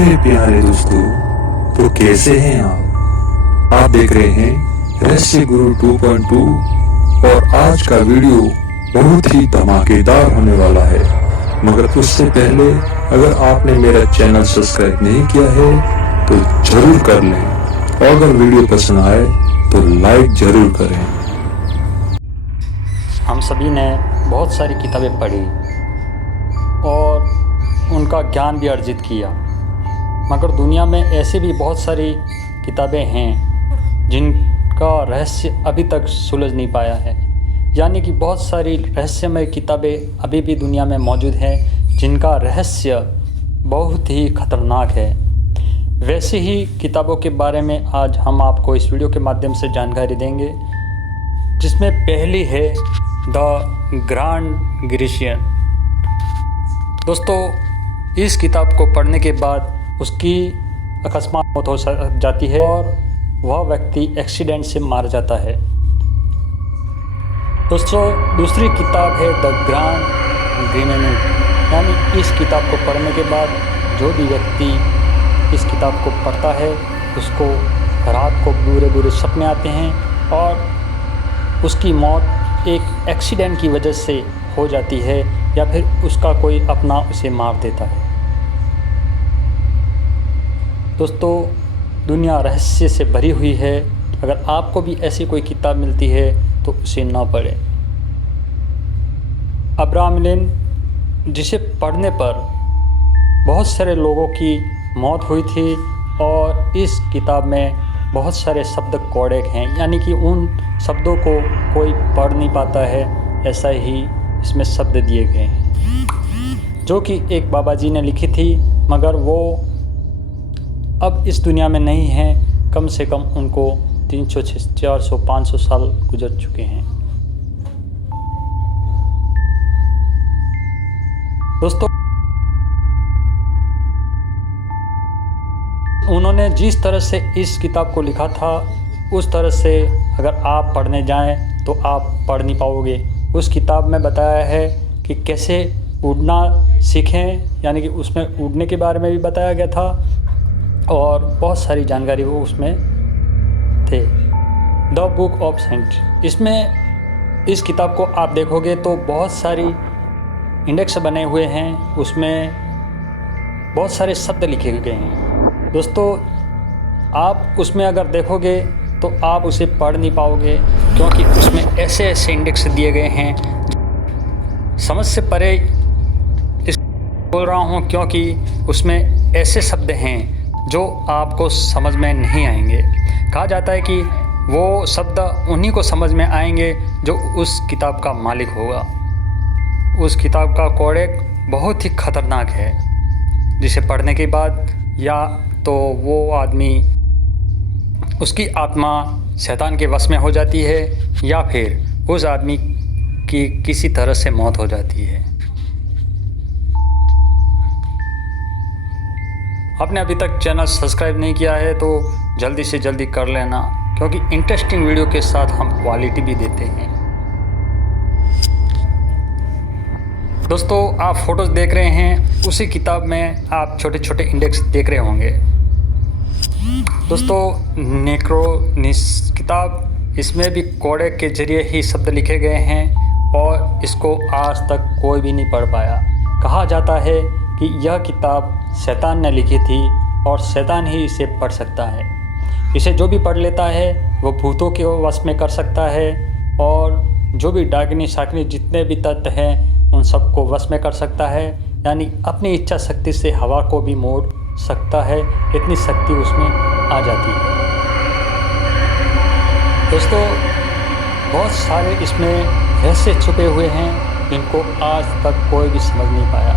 मेरे प्यारे दोस्तों, तो कैसे हैं आप देख रहे हैं रहस्य गुरु 2.2 और आज का वीडियो बहुत ही धमाकेदार होने वाला है। मगर उससे पहले अगर आपने मेरा चैनल सब्सक्राइब नहीं किया है तो जरूर कर लें और अगर वीडियो पसंद आए तो लाइक जरूर करें। हम सभी ने बहुत सारी किताबें पढ़ी और उनका ज्ञान भी अर्जित किया, मगर दुनिया में ऐसे भी बहुत सारी किताबें हैं जिनका रहस्य अभी तक सुलझ नहीं पाया है। यानी कि बहुत सारी रहस्यमय किताबें अभी भी दुनिया में मौजूद हैं जिनका रहस्य बहुत ही खतरनाक है। वैसे ही किताबों के बारे में आज हम आपको इस वीडियो के माध्यम से जानकारी देंगे, जिसमें पहली है द ग्रांड ग्रीशियन। दोस्तों, इस किताब को पढ़ने के बाद उसकी अकस्मात मौत हो जाती है और वह व्यक्ति एक्सीडेंट से मार जाता है। दोस्तों, दूसरी किताब है द ग्रांड ग्रीनियन। यानी इस किताब को पढ़ने के बाद जो भी व्यक्ति इस किताब को पढ़ता है उसको रात को बुरे बुरे सपने आते हैं और उसकी मौत एक एक्सीडेंट की वजह से हो जाती है या फिर उसका कोई अपना उसे मार देता है। दोस्तों, दुनिया रहस्य से भरी हुई है। अगर आपको भी ऐसी कोई किताब मिलती है तो उसे ना पढ़ें। अब्राहम लिंकन, जिसे पढ़ने पर बहुत सारे लोगों की मौत हुई थी और इस किताब में बहुत सारे शब्द कोडेक हैं, यानी कि उन शब्दों को कोई पढ़ नहीं पाता है, ऐसा ही इसमें शब्द दिए गए हैं जो कि एक बाबा जी ने लिखी थी, मगर वो अब इस दुनिया में नहीं हैं। कम से कम उनको 300, 400, 500 साल गुजर चुके हैं। दोस्तों, उन्होंने जिस तरह से इस किताब को लिखा था उस तरह से अगर आप पढ़ने जाएं तो आप पढ़ नहीं पाओगे। उस किताब में बताया है कि कैसे उड़ना सीखें, यानी कि उसमें उड़ने के बारे में भी बताया गया था और बहुत सारी जानकारी वो उसमें थे। द बुक ऑफ सेंट, इसमें इस किताब को आप देखोगे तो बहुत सारी इंडेक्स बने हुए हैं, उसमें बहुत सारे शब्द लिखे गए हैं। दोस्तों, आप उसमें अगर देखोगे तो आप उसे पढ़ नहीं पाओगे, क्योंकि उसमें ऐसे ऐसे इंडेक्स दिए गए हैं समझ से परे। इस बोल रहा हूँ क्योंकि उसमें ऐसे शब्द हैं जो आपको समझ में नहीं आएंगे। कहा जाता है कि वो शब्द उन्हीं को समझ में आएंगे जो उस किताब का मालिक होगा। उस किताब का कोडेक बहुत ही खतरनाक है, जिसे पढ़ने के बाद या तो वो आदमी, उसकी आत्मा शैतान के वश में हो जाती है या फिर उस आदमी की किसी तरह से मौत हो जाती है। आपने अभी तक चैनल सब्सक्राइब नहीं किया है तो जल्दी से जल्दी कर लेना, क्योंकि इंटरेस्टिंग वीडियो के साथ हम क्वालिटी भी देते हैं। दोस्तों, आप फोटोज़ देख रहे हैं, उसी किताब में आप छोटे छोटे इंडेक्स देख रहे होंगे। दोस्तों, नेक्रोनिस किताब, इसमें भी कोडेक के जरिए ही शब्द लिखे गए हैं और इसको आज तक कोई भी नहीं पढ़ पाया। कहा जाता है कि यह किताब शैतान ने लिखी थी और शैतान ही इसे पढ़ सकता है। इसे जो भी पढ़ लेता है वो भूतों के वश में कर सकता है और जो भी डाकिनी शाकिनी जितने भी तत्व हैं उन सबको वश में कर सकता है, यानी अपनी इच्छा शक्ति से हवा को भी मोड़ सकता है, इतनी शक्ति उसमें आ जाती है। दोस्तों, बहुत सारे इसमें रहस्य छुपे हुए हैं जिनको आज तक कोई भी समझ नहीं पाया।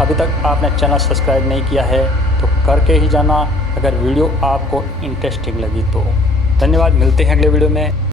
अभी तक आपने चैनल सब्सक्राइब नहीं किया है तो करके ही जाना, अगर वीडियो आपको इंटरेस्टिंग लगी तो। धन्यवाद, मिलते हैं अगले वीडियो में।